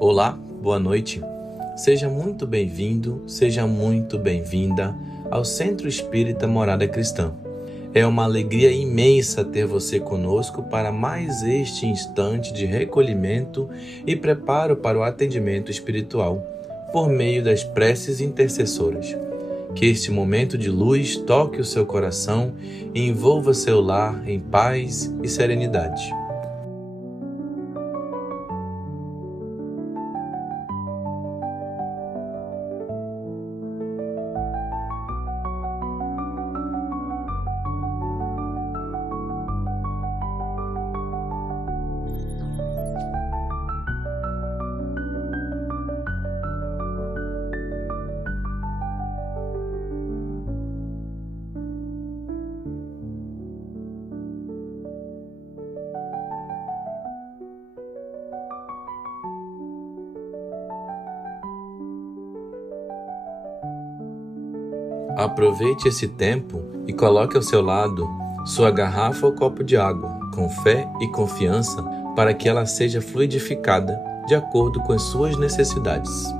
Olá, boa noite. Seja muito bem-vindo, seja muito bem-vinda ao Centro Espírita Morada Cristã. É uma alegria imensa ter você conosco para mais este instante de recolhimento e preparo para o atendimento espiritual, por meio das preces intercessoras. Que este momento de luz toque o seu coração e envolva seu lar em paz e serenidade. Aproveite esse tempo e coloque ao seu lado sua garrafa ou copo de água, com fé e confiança, para que ela seja fluidificada de acordo com as suas necessidades.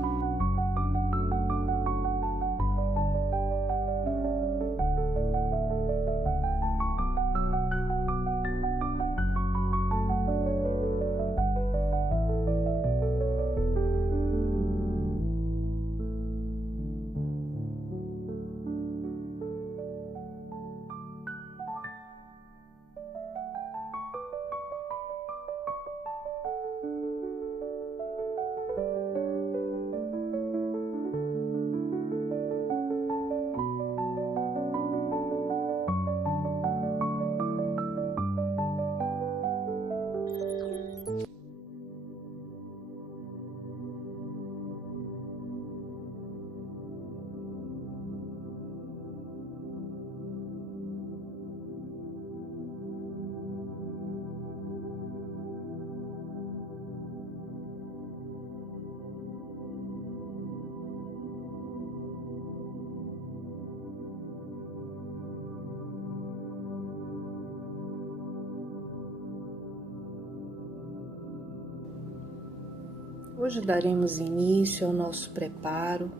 Hoje daremos início ao nosso preparo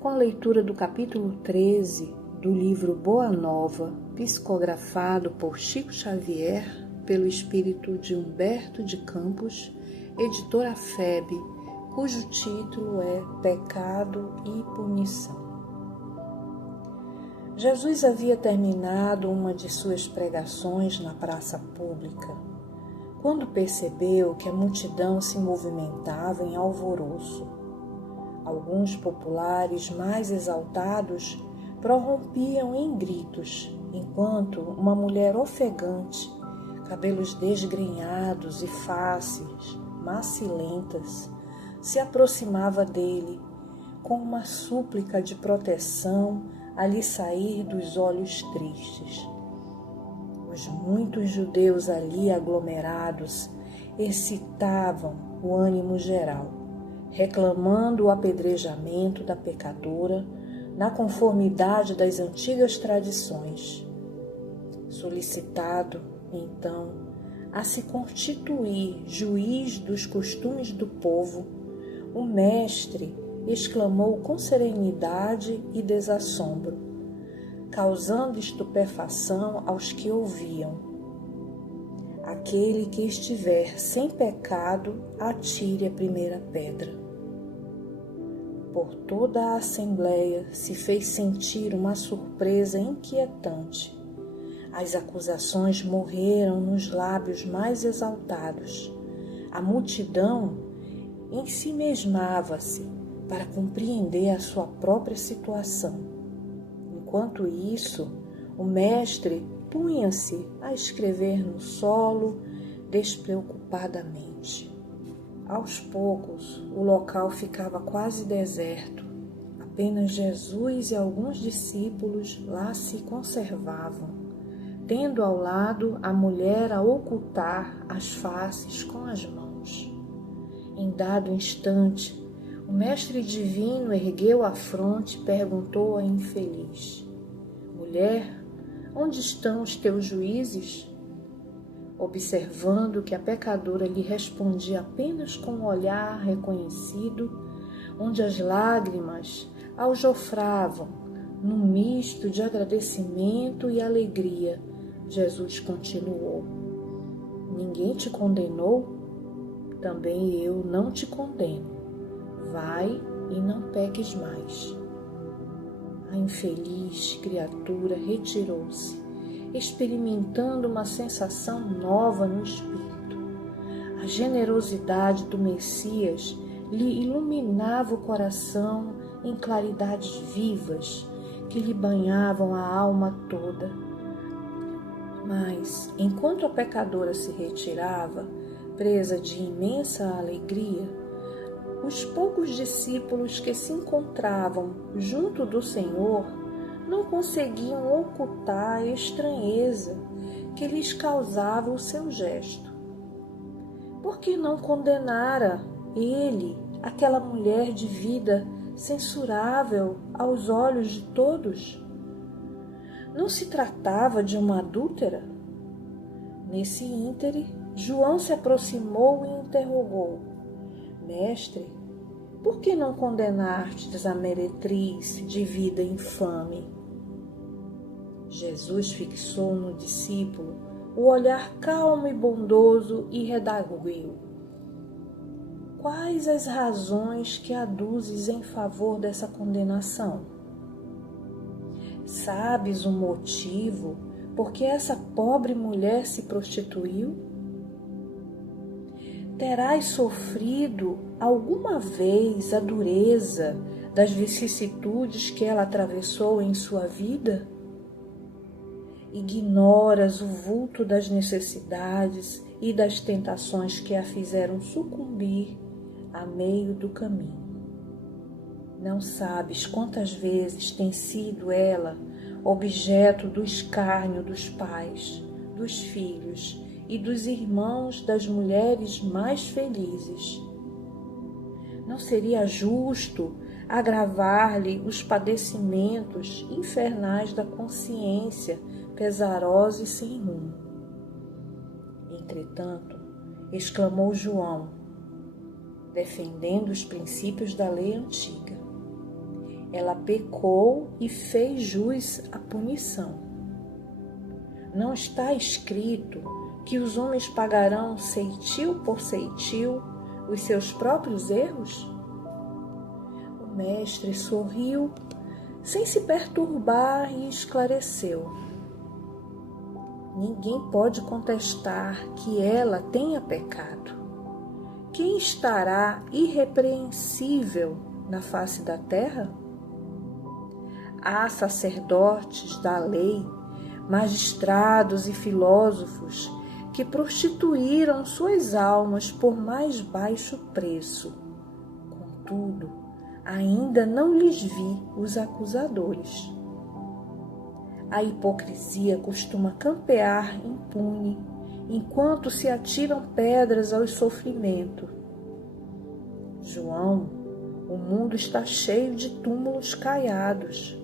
com a leitura do capítulo 13 do livro Boa Nova, psicografado por Chico Xavier, pelo espírito de Humberto de Campos, editora FEB, cujo título é Pecado e Punição. Jesus havia terminado uma de suas pregações na praça pública, quando percebeu que a multidão se movimentava em alvoroço. Alguns populares mais exaltados prorrompiam em gritos, enquanto uma mulher ofegante, cabelos desgrenhados e faces macilentas, se aproximava dele, com uma súplica de proteção a lhe sair dos olhos tristes. Os muitos judeus ali aglomerados excitavam o ânimo geral, reclamando o apedrejamento da pecadora na conformidade das antigas tradições. Solicitado, então, a se constituir juiz dos costumes do povo, o mestre exclamou com serenidade e desassombro, causando estupefação aos que ouviam: aquele que estiver sem pecado, atire a primeira pedra. Por toda a assembleia se fez sentir uma surpresa inquietante. As acusações morreram nos lábios mais exaltados. A multidão ensimesmava-se para compreender a sua própria situação. Enquanto isso, o mestre punha-se a escrever no solo despreocupadamente. Aos poucos, o local ficava quase deserto. Apenas Jesus e alguns discípulos lá se conservavam, tendo ao lado a mulher a ocultar as faces com as mãos. Em dado instante, o mestre divino ergueu a fronte e perguntou à infeliz: Mulher, onde estão os teus juízes? observando que a pecadora lhe respondia apenas com um olhar reconhecido, onde as lágrimas aljofravam num misto de agradecimento e alegria, Jesus continuou: ninguém te condenou? Também eu não te condeno. Vai e não peques mais. A infeliz criatura retirou-se, experimentando uma sensação nova no espírito. A generosidade do Messias lhe iluminava o coração em claridades vivas que lhe banhavam a alma toda. Mas, enquanto a pecadora se retirava, presa de imensa alegria, os poucos discípulos que se encontravam junto do Senhor não conseguiam ocultar a estranheza que lhes causava o seu gesto. Por que não condenara ele aquela mulher de vida censurável aos olhos de todos? Não se tratava de uma adúltera? Nesse íntere, João se aproximou e interrogou: Mestre, por que não condenastes a meretriz de vida infame? Jesus fixou no discípulo o olhar calmo e bondoso e redarguiu: quais as razões que aduzes em favor dessa condenação? Sabes o motivo por que essa pobre mulher se prostituiu? Terás sofrido alguma vez a dureza das vicissitudes que ela atravessou em sua vida? Ignoras o vulto das necessidades e das tentações que a fizeram sucumbir a meio do caminho. Não sabes quantas vezes tem sido ela objeto do escárnio dos pais, dos filhos e dos irmãos das mulheres mais felizes. Não seria justo agravar-lhe os padecimentos infernais da consciência pesarosa e sem rumo. Entretanto, exclamou João, defendendo os princípios da lei antiga: ela pecou e fez jus à punição. Não está escrito que os homens pagarão ceitil por ceitil os seus próprios erros? O mestre sorriu, sem se perturbar, e esclareceu: ninguém pode contestar que ela tenha pecado. Quem estará irrepreensível na face da terra? Há sacerdotes da lei, magistrados e filósofos que prostituíram suas almas por mais baixo preço. Contudo, ainda não lhes vi os acusadores. A hipocrisia costuma campear impune, enquanto se atiram pedras ao sofrimento. João, o mundo está cheio de túmulos caiados.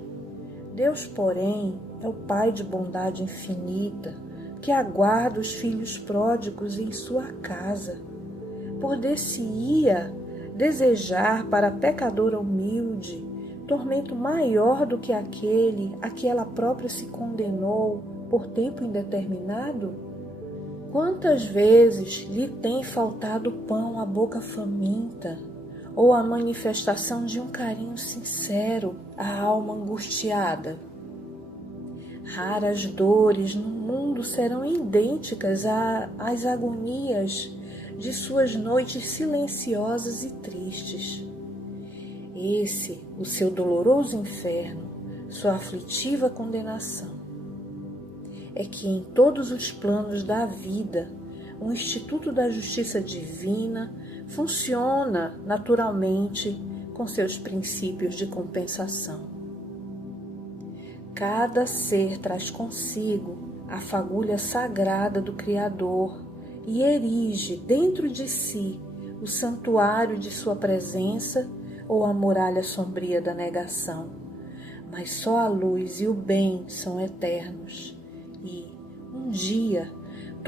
Deus, porém, é o Pai de bondade infinita, que aguarda os filhos pródigos em sua casa. Poder-se-ia desejar para a pecadora humilde tormento maior do que aquele a que ela própria se condenou por tempo indeterminado? Quantas vezes lhe tem faltado pão à boca faminta, ou a manifestação de um carinho sincero à alma angustiada? Raras dores no mundo serão idênticas às agonias de suas noites silenciosas e tristes. Esse, o seu doloroso inferno, sua aflitiva condenação, é que em todos os planos da vida, o Instituto da Justiça Divina funciona naturalmente com seus princípios de compensação. Cada ser traz consigo a fagulha sagrada do Criador e erige dentro de si o santuário de sua presença ou a muralha sombria da negação. Mas só a luz e o bem são eternos e, um dia,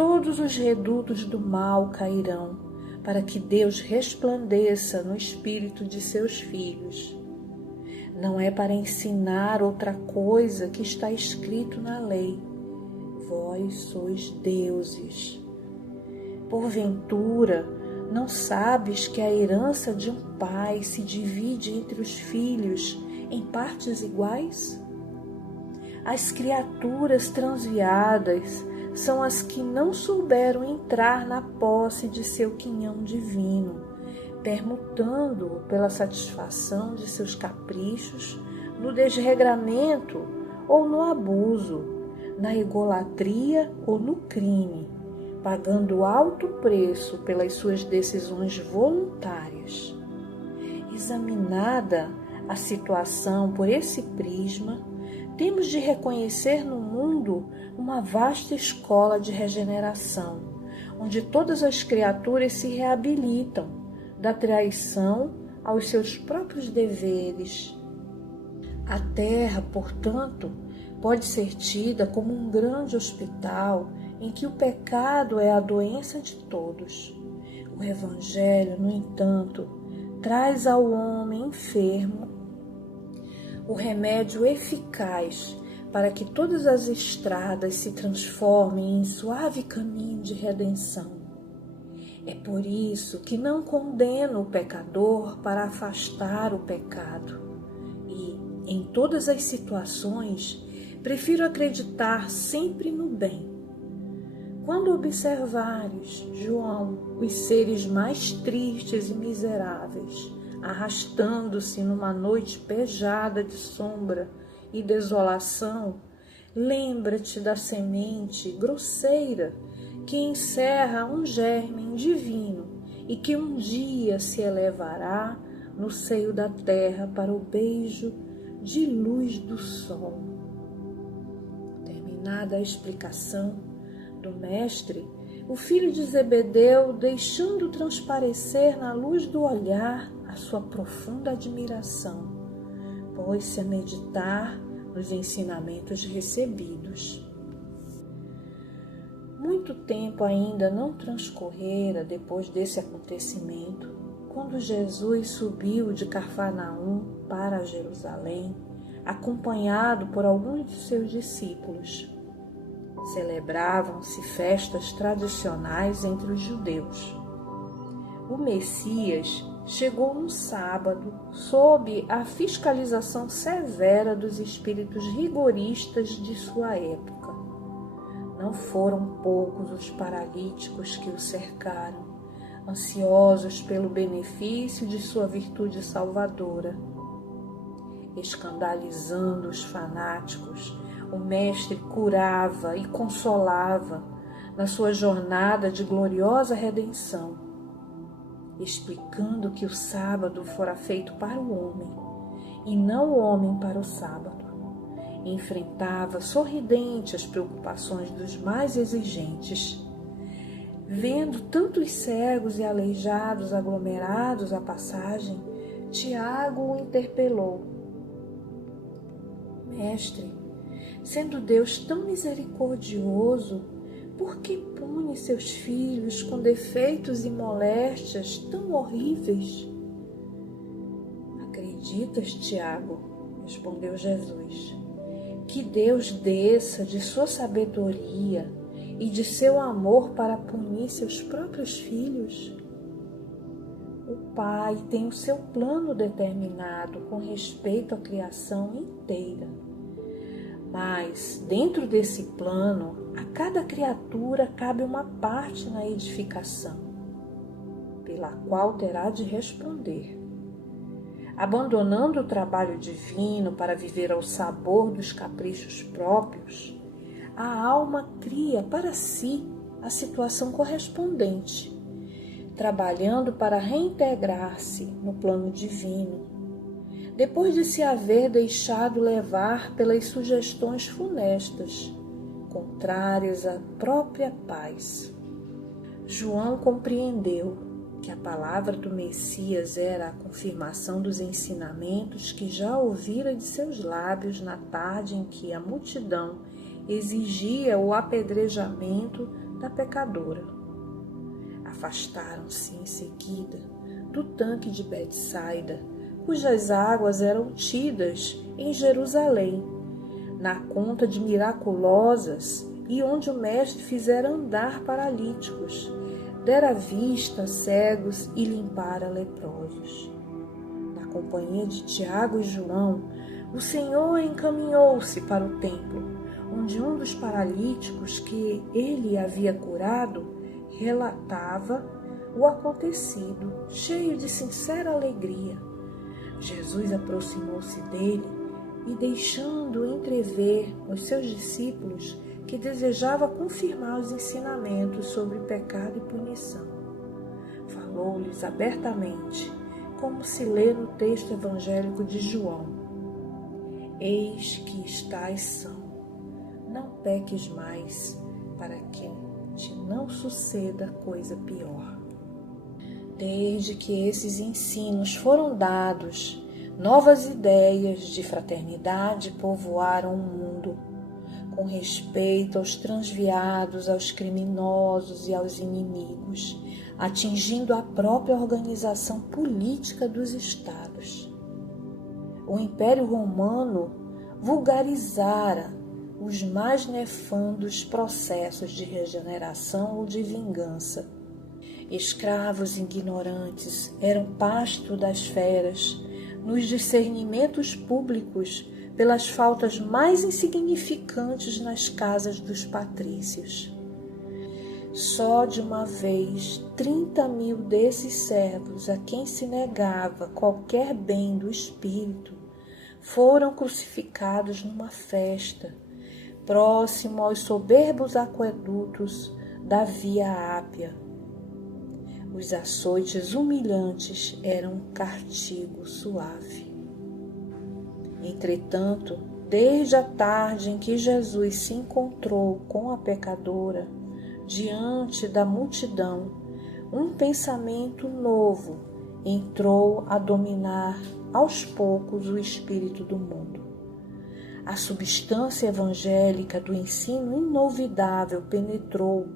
todos os redutos do mal cairão, para que Deus resplandeça no espírito de seus filhos. Não é para ensinar outra coisa que está escrito na lei: vós sois deuses. Porventura, não sabes que a herança de um pai se divide entre os filhos em partes iguais? As criaturas transviadas são as que não souberam entrar na posse de seu quinhão divino, permutando-o pela satisfação de seus caprichos, no desregramento ou no abuso, na egolatria ou no crime, pagando alto preço pelas suas decisões voluntárias. Examinada a situação por esse prisma, temos de reconhecer no mundo uma vasta escola de regeneração, onde todas as criaturas se reabilitam da traição aos seus próprios deveres. A Terra, portanto, pode ser tida como um grande hospital em que o pecado é a doença de todos. O Evangelho, no entanto, traz ao homem enfermo o remédio eficaz para que todas as estradas se transformem em suave caminho de redenção. É por isso que não condeno o pecador para afastar o pecado e, em todas as situações, prefiro acreditar sempre no bem. Quando observares, João, os seres mais tristes e miseráveis, arrastando-se numa noite pejada de sombra e desolação, lembra-te da semente grosseira que encerra um germe divino e que um dia se elevará no seio da terra para o beijo de luz do sol. Terminada a explicação do mestre, o filho de Zebedeu, deixando transparecer na luz do olhar a sua profunda admiração, pôs-se a meditar nos ensinamentos recebidos. Muito tempo ainda não transcorrera depois desse acontecimento, quando Jesus subiu de Cafarnaum para Jerusalém, acompanhado por alguns de seus discípulos. Celebravam-se festas tradicionais entre os judeus. O Messias chegou no sábado, sob a fiscalização severa dos espíritos rigoristas de sua época. Não foram poucos os paralíticos que o cercaram, ansiosos pelo benefício de sua virtude salvadora. Escandalizando os fanáticos, o Mestre curava e consolava na sua jornada de gloriosa redenção, explicando que o sábado fora feito para o homem e não o homem para o sábado. Enfrentava sorridente as preocupações dos mais exigentes. Vendo tantos cegos e aleijados aglomerados à passagem, Tiago o interpelou: Mestre, sendo Deus tão misericordioso, por que pune seus filhos com defeitos e moléstias tão horríveis? Acreditas, Tiago, respondeu Jesus, que Deus desça de sua sabedoria e de seu amor para punir seus próprios filhos? O Pai tem o seu plano determinado com respeito à criação inteira. Mas, dentro desse plano, a cada criatura cabe uma parte na edificação, pela qual terá de responder. Abandonando o trabalho divino para viver ao sabor dos caprichos próprios, a alma cria para si a situação correspondente, trabalhando para reintegrar-se no plano divino, depois de se haver deixado levar pelas sugestões funestas, contrárias à própria paz. João compreendeu que a palavra do Messias era a confirmação dos ensinamentos que já ouvira de seus lábios na tarde em que a multidão exigia o apedrejamento da pecadora. Afastaram-se em seguida do tanque de Betsaida, cujas águas eram tidas em Jerusalém, na conta de miraculosas, e onde o mestre fizera andar paralíticos, dera vista a cegos e limpara leprosos. Na companhia de Tiago e João, o Senhor encaminhou-se para o templo, onde um dos paralíticos que ele havia curado relatava o acontecido, cheio de sincera alegria. Jesus aproximou-se dele e, deixando entrever aos seus discípulos que desejava confirmar os ensinamentos sobre pecado e punição, falou-lhes abertamente, como se lê no texto evangélico de João: Eis que estás são, não peques mais, para que te não suceda coisa pior. Desde que esses ensinos foram dados, novas ideias de fraternidade povoaram o mundo, com respeito aos transviados, aos criminosos e aos inimigos, atingindo a própria organização política dos estados. O Império Romano vulgarizara os mais nefandos processos de regeneração ou de vingança. Escravos ignorantes eram pasto das feras nos discernimentos públicos pelas faltas mais insignificantes nas casas dos patrícios. Só de uma vez 30.000 desses servos a quem se negava qualquer bem do espírito foram crucificados numa festa, próximo aos soberbos aquedutos da Via Ápia. Os açoites humilhantes eram um castigo suave. Entretanto, desde a tarde em que Jesus se encontrou com a pecadora, diante da multidão, um pensamento novo entrou a dominar aos poucos o espírito do mundo. A substância evangélica do ensino inovidável penetrou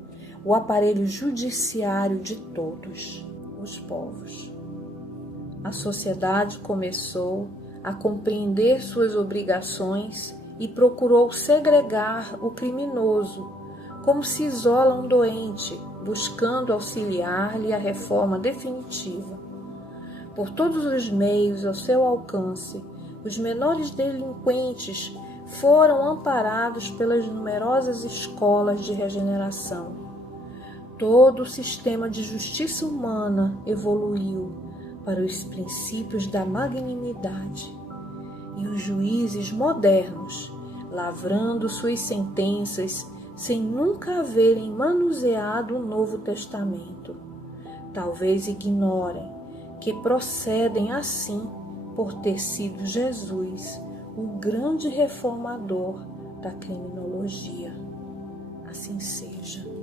o aparelho judiciário de todos os povos. A sociedade começou a compreender suas obrigações e procurou segregar o criminoso, como se isola um doente, buscando auxiliar-lhe a reforma definitiva. Por todos os meios ao seu alcance, os menores delinquentes foram amparados pelas numerosas escolas de regeneração. Todo o sistema de justiça humana evoluiu para os princípios da magnanimidade, e os juízes modernos, lavrando suas sentenças sem nunca haverem manuseado o Novo Testamento, talvez ignorem que procedem assim por ter sido Jesus o grande reformador da criminologia. Assim seja.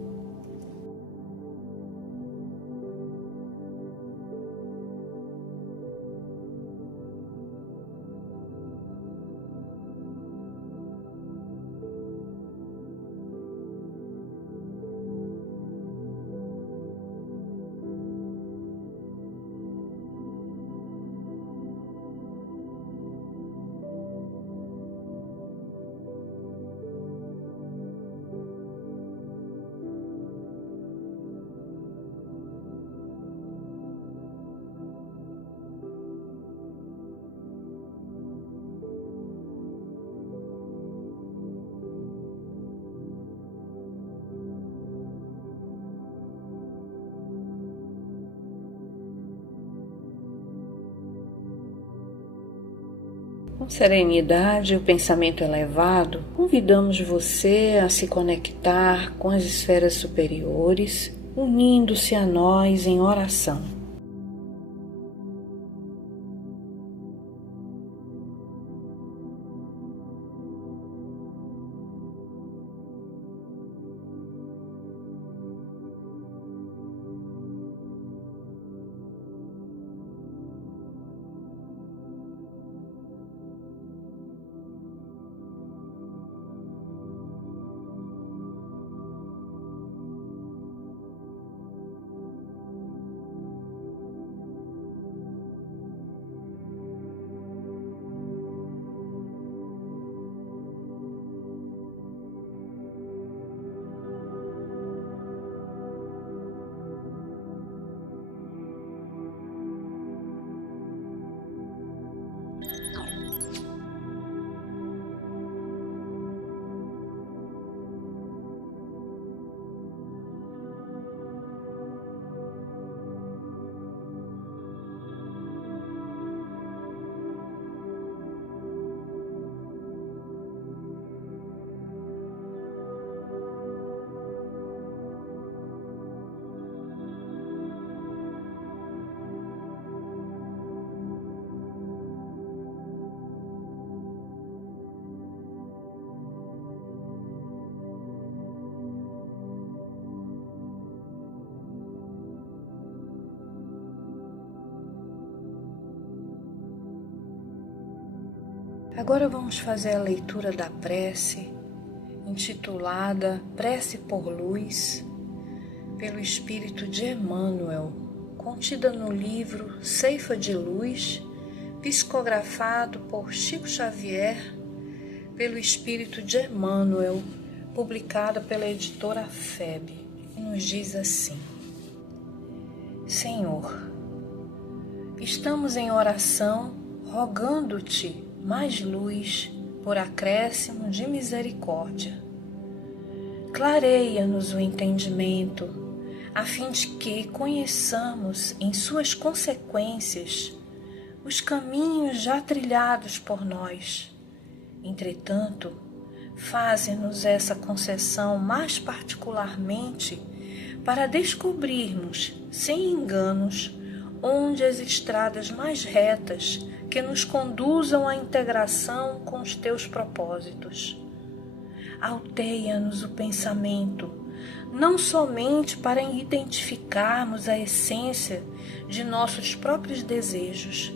Com serenidade e o pensamento elevado, convidamos você a se conectar com as esferas superiores, unindo-se a nós em oração. Agora vamos fazer a leitura da prece, intitulada Prece por Luz, pelo Espírito de Emmanuel, contida no livro Ceifa de Luz, psicografado por Chico Xavier, pelo Espírito de Emmanuel, publicada pela editora FEB, e nos diz assim: Senhor, estamos em oração, rogando-te mais luz por acréscimo de misericórdia. Clareia-nos o entendimento, a fim de que conheçamos em suas consequências os caminhos já trilhados por nós. Entretanto, faze-nos essa concessão mais particularmente para descobrirmos, sem enganos, onde as estradas mais retas que nos conduzam à integração com os teus propósitos. Alteia-nos o pensamento, não somente para identificarmos a essência de nossos próprios desejos,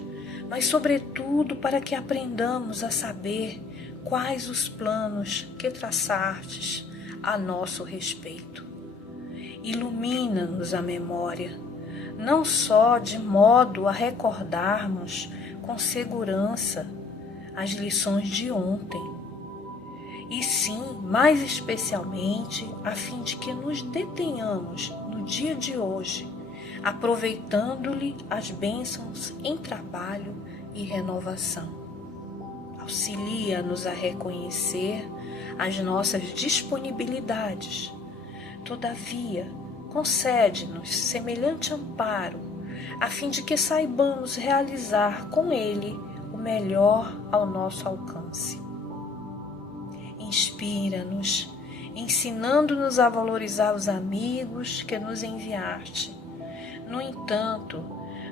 mas sobretudo para que aprendamos a saber quais os planos que traçastes a nosso respeito. Ilumina-nos a memória, não só de modo a recordarmos com segurança as lições de ontem, e sim, mais especialmente, a fim de que nos detenhamos no dia de hoje, aproveitando-lhe as bênçãos em trabalho e renovação. Auxilia-nos a reconhecer as nossas disponibilidades. Todavia, concede-nos semelhante amparo, a fim de que saibamos realizar com ele o melhor ao nosso alcance. Inspira-nos, ensinando-nos a valorizar os amigos que nos enviaste. No entanto,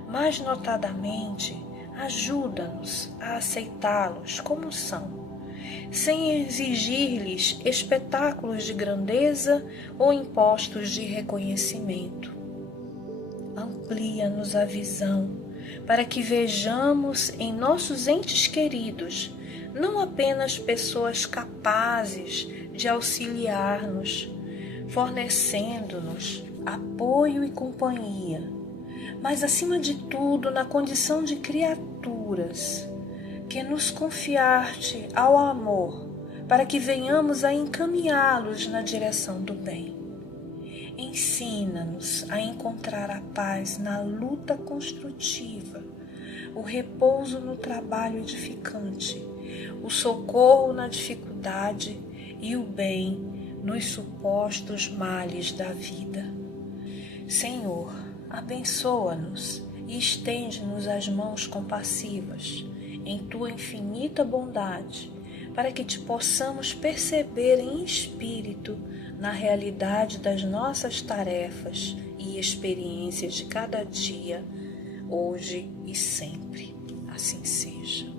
mais notadamente, ajuda-nos a aceitá-los como são, sem exigir-lhes espetáculos de grandeza ou impostos de reconhecimento. Amplia-nos a visão, para que vejamos em nossos entes queridos não apenas pessoas capazes de auxiliar-nos, fornecendo-nos apoio e companhia, mas acima de tudo na condição de criaturas que nos confiaste ao amor, para que venhamos a encaminhá-los na direção do bem. Ensina-nos a encontrar a paz na luta construtiva, o repouso no trabalho edificante, o socorro na dificuldade e o bem nos supostos males da vida. Senhor, abençoa-nos e estende-nos as mãos compassivas em tua infinita bondade, para que te possamos perceber em espírito na realidade das nossas tarefas e experiências de cada dia, hoje e sempre. Assim seja.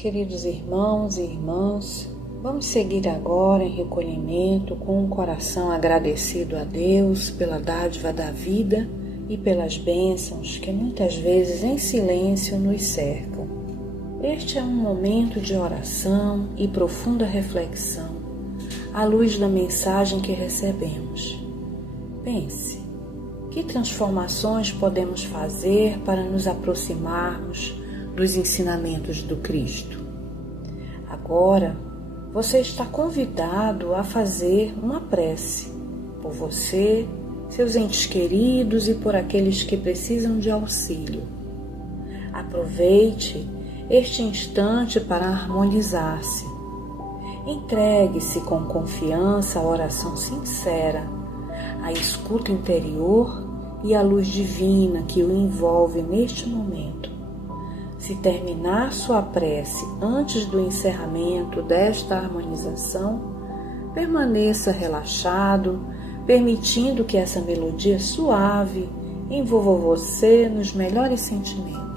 Queridos irmãos e irmãs, vamos seguir agora em recolhimento com um coração agradecido a Deus pela dádiva da vida e pelas bênçãos que muitas vezes em silêncio nos cercam. Este é um momento de oração e profunda reflexão à luz da mensagem que recebemos. Pense, que transformações podemos fazer para nos aproximarmos dos ensinamentos do Cristo? Agora, você está convidado a fazer uma prece por você, seus entes queridos e por aqueles que precisam de auxílio. Aproveite este instante para harmonizar-se. Entregue-se com confiança à oração sincera, à escuta interior e à luz divina que o envolve neste momento. Se terminar sua prece antes do encerramento desta harmonização, permaneça relaxado, permitindo que essa melodia suave envolva você nos melhores sentimentos.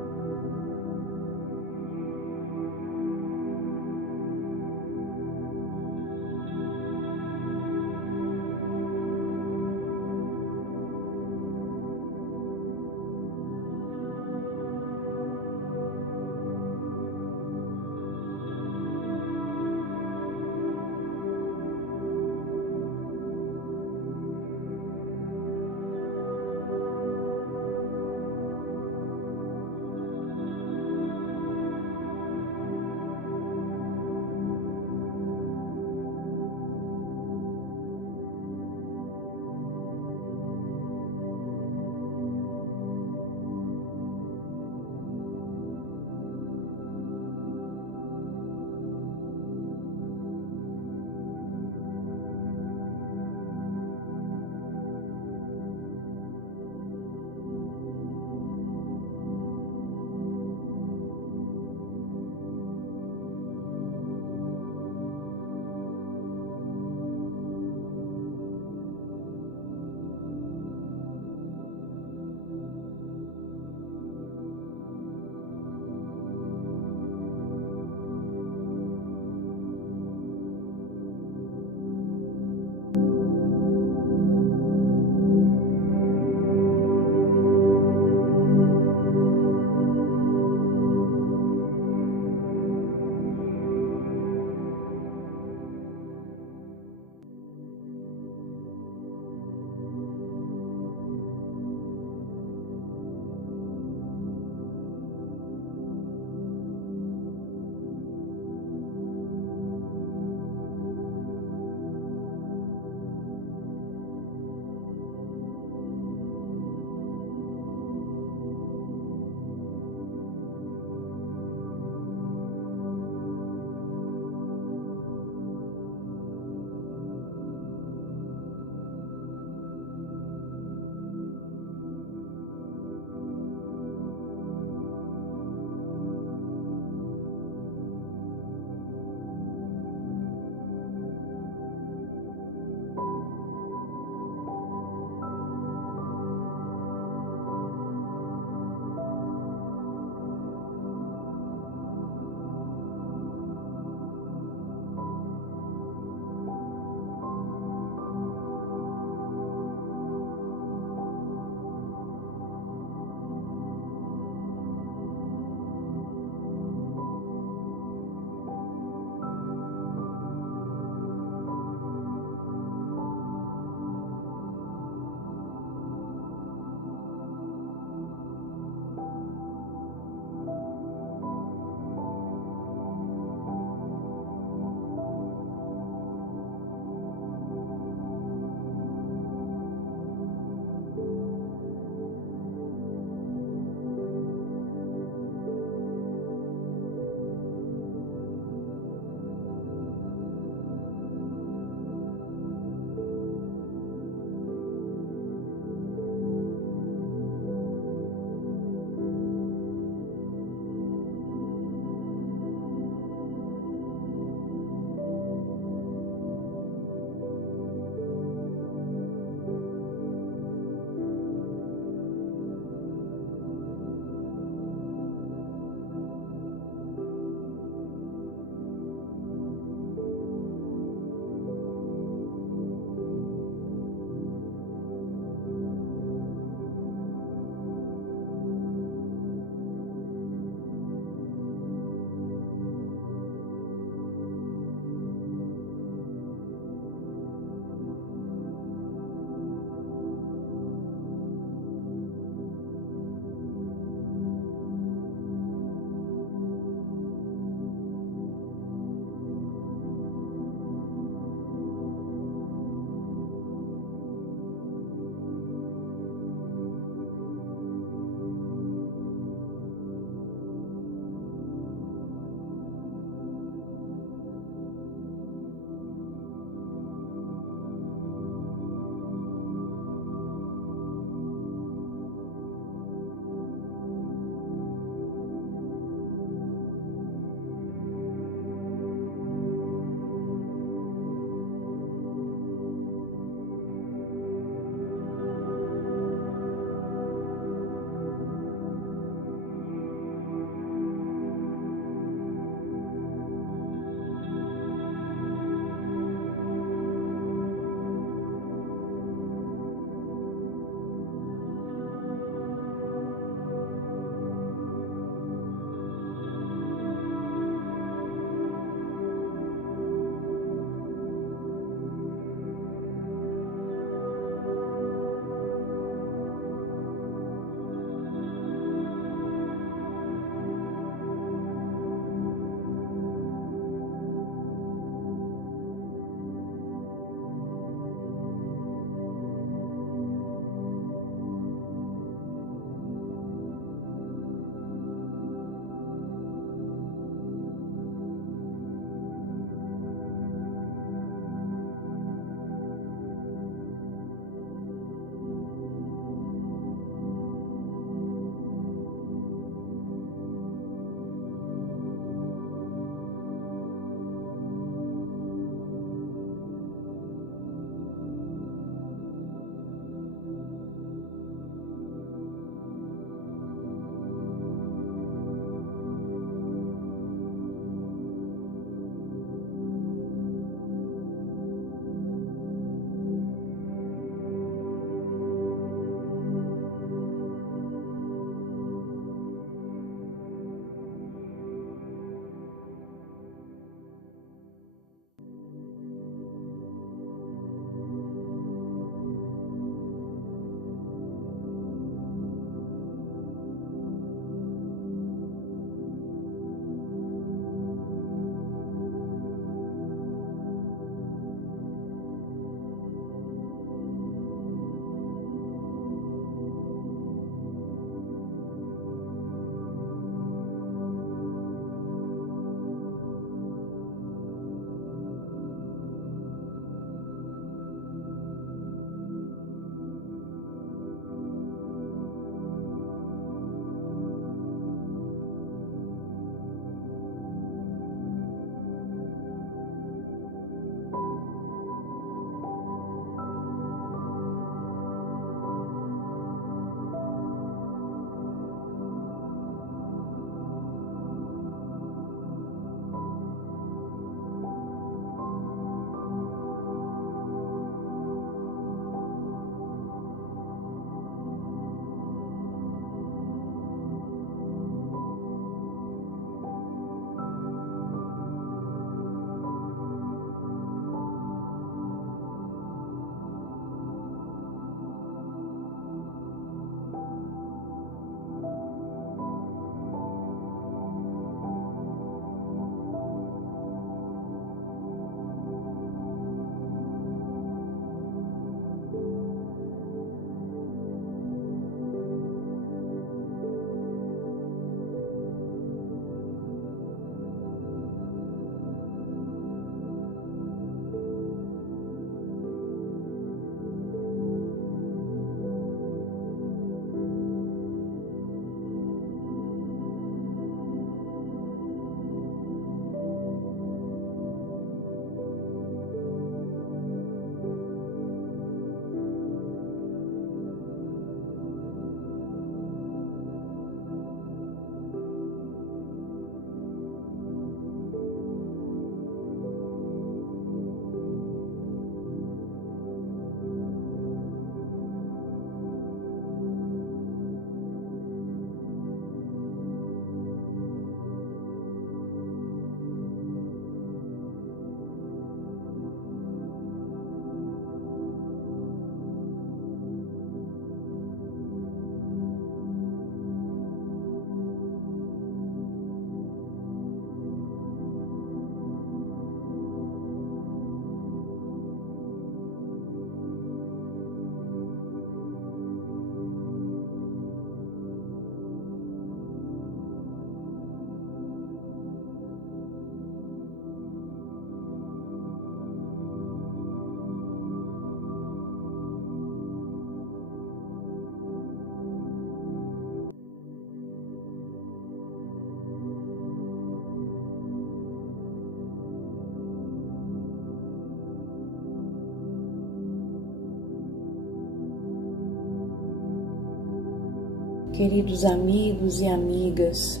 Queridos amigos e amigas,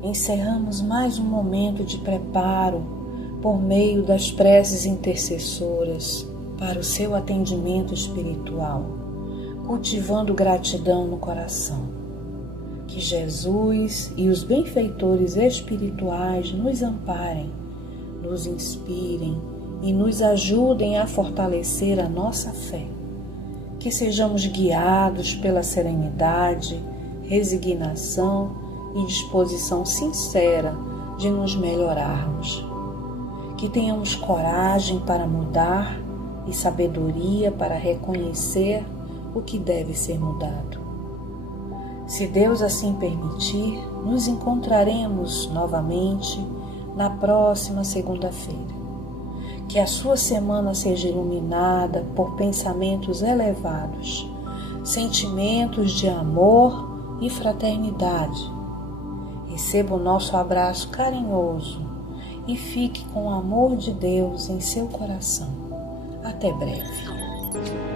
encerramos mais um momento de preparo por meio das preces intercessoras para o seu atendimento espiritual, cultivando gratidão no coração. Que Jesus e os benfeitores espirituais nos amparem, nos inspirem e nos ajudem a fortalecer a nossa fé. Que sejamos guiados pela serenidade, resignação e disposição sincera de nos melhorarmos. Que tenhamos coragem para mudar e sabedoria para reconhecer o que deve ser mudado. Se Deus assim permitir, nos encontraremos novamente na próxima segunda-feira. Que a sua semana seja iluminada por pensamentos elevados, sentimentos de amor e fraternidade. Receba o nosso abraço carinhoso e fique com o amor de Deus em seu coração. Até breve.